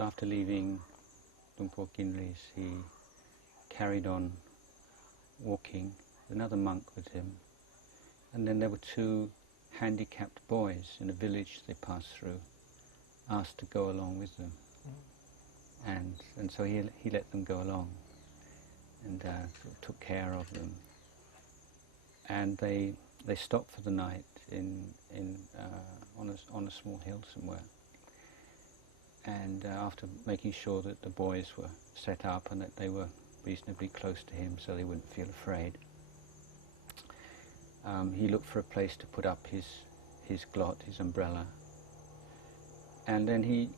So after leaving Lumpur Kinlis, he carried on walking, another monk with him, and then there were two handicapped boys in a village they passed through, asked to go along with them, and so he let them go along, and took care of them, and they stopped for the night on a small hill somewhere, and after making sure that the boys were set up and that they were reasonably close to him so they wouldn't feel afraid, he looked for a place to put up his glot, his umbrella, and then he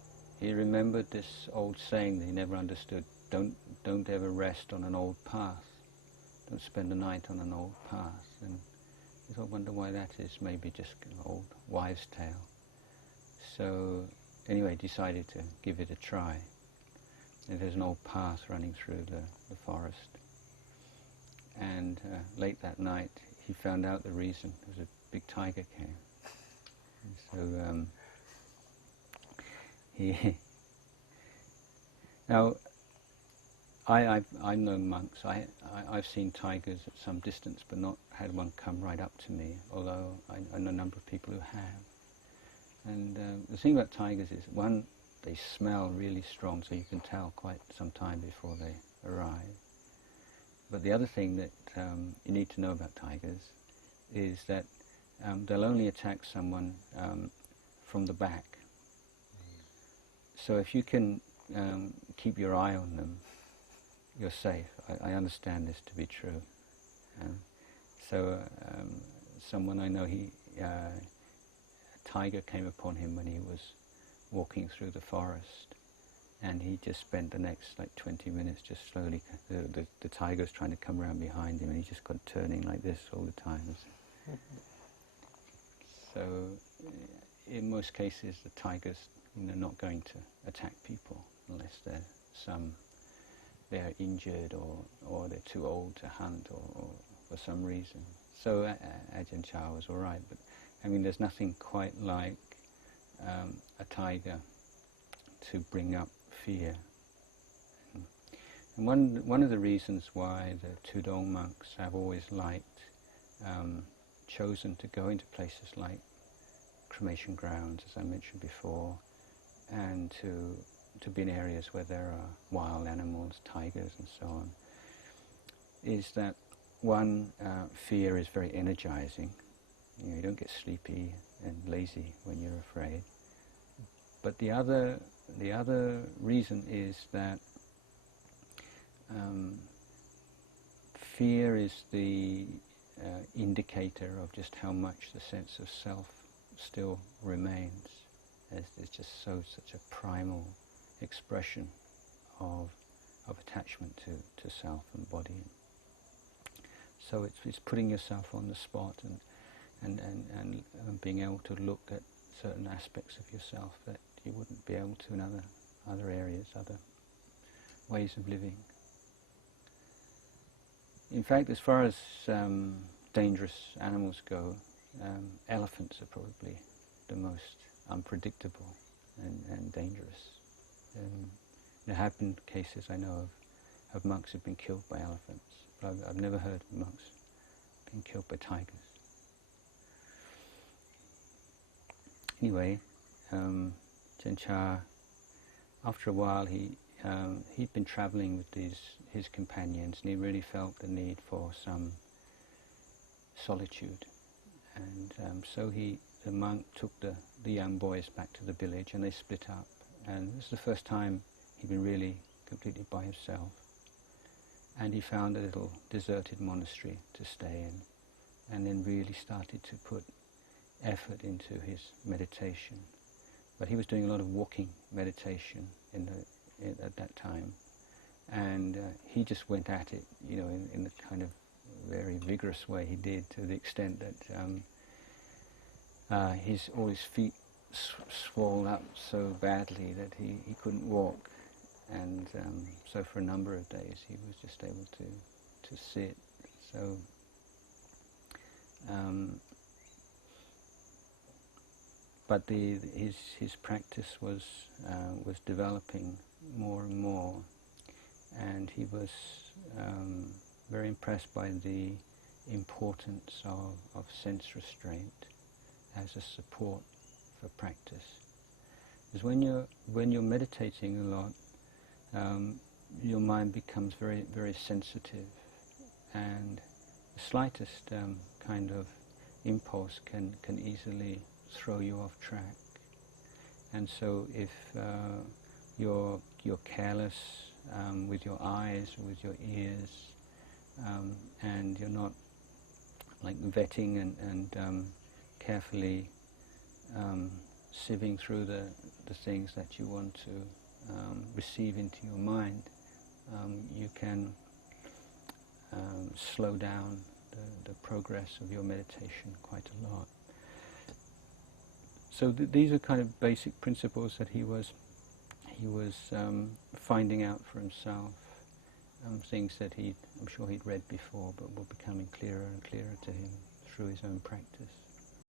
remembered this old saying that he never understood: don't ever rest on an old path, don't spend the night on an old path. And he thought, wonder why that is, maybe just an old wives' tale. So anyway, decided to give it a try. And there's an old path running through the forest, and late that night he found out the reason. There was a big tiger came. And so he now I've known monks. I've seen tigers at some distance, but not had one come right up to me, although I know a number of people who have. And the thing about tigers is, one, they smell really strong, so you can tell quite some time before they arrive. But the other thing that you need to know about tigers is that they'll only attack someone from the back. So if you can keep your eye on them, you're safe. I understand this to be true. Someone I know, a tiger came upon him when he was walking through the forest, and he just spent the next 20 minutes just slowly, the tiger's trying to come around behind him, and he just got turning like this all the time. So in most cases the tigers, not going to attack people unless they're injured or they're too old to hunt or for some reason. So Ajahn Chah was all right, but there's nothing quite like a tiger to bring up fear. And one of the reasons why the Tudong monks have always chosen to go into places like cremation grounds, as I mentioned before, and to be in areas where there are wild animals, tigers and so on, is that one, fear is very energizing. You don't get sleepy and lazy when you're afraid. But the other reason is that fear is the indicator of just how much the sense of self still remains. It's just such a primal expression of attachment to self and body. So it's putting yourself on the spot and being able to look at certain aspects of yourself that you wouldn't be able to in other areas, other ways of living. In fact, as far as dangerous animals go, elephants are probably the most unpredictable and dangerous. There have been cases I know of monks who've been killed by elephants, but I've never heard of monks being killed by tigers. Anyway, Ajahn Chah, after a while, he'd been travelling with his companions, and he really felt the need for some solitude. And so the monk took the young boys back to the village, and they split up. And this is the first time he'd been really completely by himself. And he found a little deserted monastery to stay in, and then really started to put effort into his meditation. But he was doing a lot of walking meditation at that time, and he just went at it, in the kind of very vigorous way he did, to the extent that all his feet swelled up so badly that he couldn't walk, and so for a number of days he was just able to sit. So but his practice was developing more and more, and he was very impressed by the importance of sense restraint as a support for practice. Because when you're meditating a lot, your mind becomes very, very sensitive, and the slightest kind of impulse can easily throw you off track. And so if you're careless with your eyes or with your ears, and you're not like vetting and carefully sieving through the things that you want to receive into your mind, you can slow down the progress of your meditation quite a lot. So these are kind of basic principles that he was finding out for himself, things that I'm sure he'd read before, but were becoming clearer and clearer to him through his own practice.